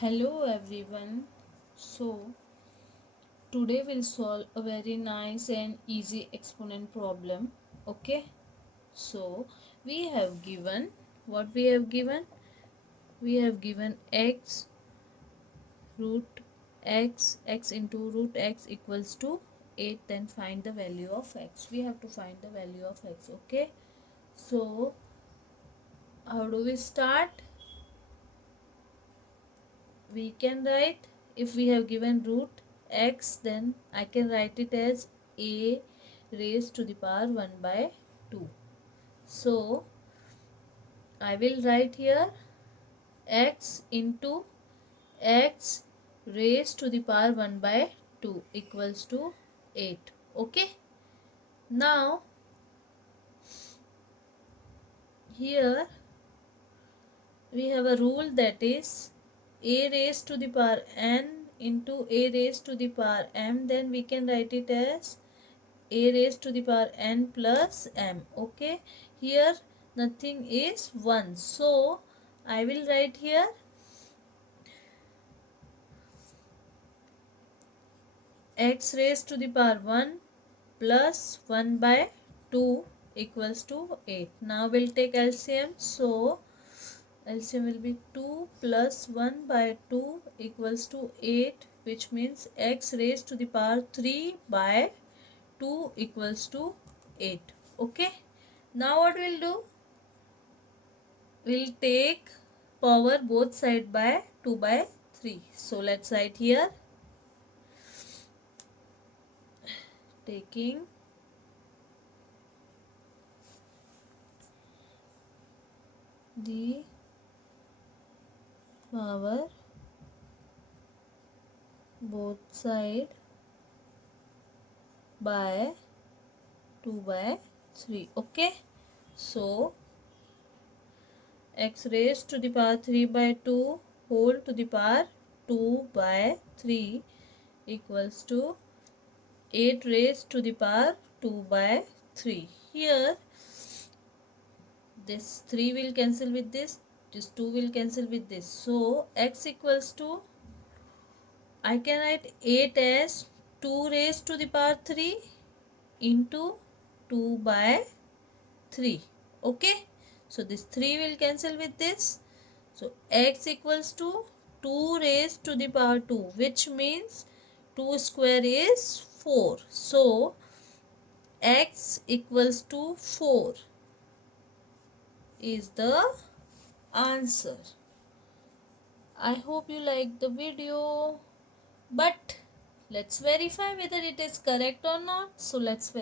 Hello everyone. So today we'll solve a very nice and easy exponent problem. Okay. So we have given what we have given. We have given x root x into root x equals to 8. Then find the value of x. We have to find the value of x. Okay. So how do we start? We can write, if we have given root x, then I can write it as a raised to the power 1 by 2. So I will write here x into x raised to the power 1 by 2 equals to 8. Okay. Now here we have a rule, that is a raised to the power n into a raised to the power m. Then we can write it as a raised to the power n plus m. Okay, here nothing is 1, so I will write here x raised to the power 1 plus 1 by 2 equals to 8. Now we'll take LCM. So LCM will be 2 plus 1 by 2 equals to 8, which means x raised to the power 3 by 2 equals to 8. Okay. Now what we'll do? We'll take power both side by 2 by 3. So let's write here, taking the power both side by 2 by 3. Okay. So x raised to the power 3 by 2 whole to the power 2 by 3 equals to 8 raised to the power 2 by 3. Here this 3 will cancel with this 2 will cancel with this. So x equals to, I can write 8 as 2 raised to the power 3 into 2 by 3. Okay. So this 3 will cancel with this. So x equals to 2 raised to the power 2, which means 2 square is 4. So x equals to 4 is the answer. I hope you like the video, but let's verify whether it is correct or not. So let's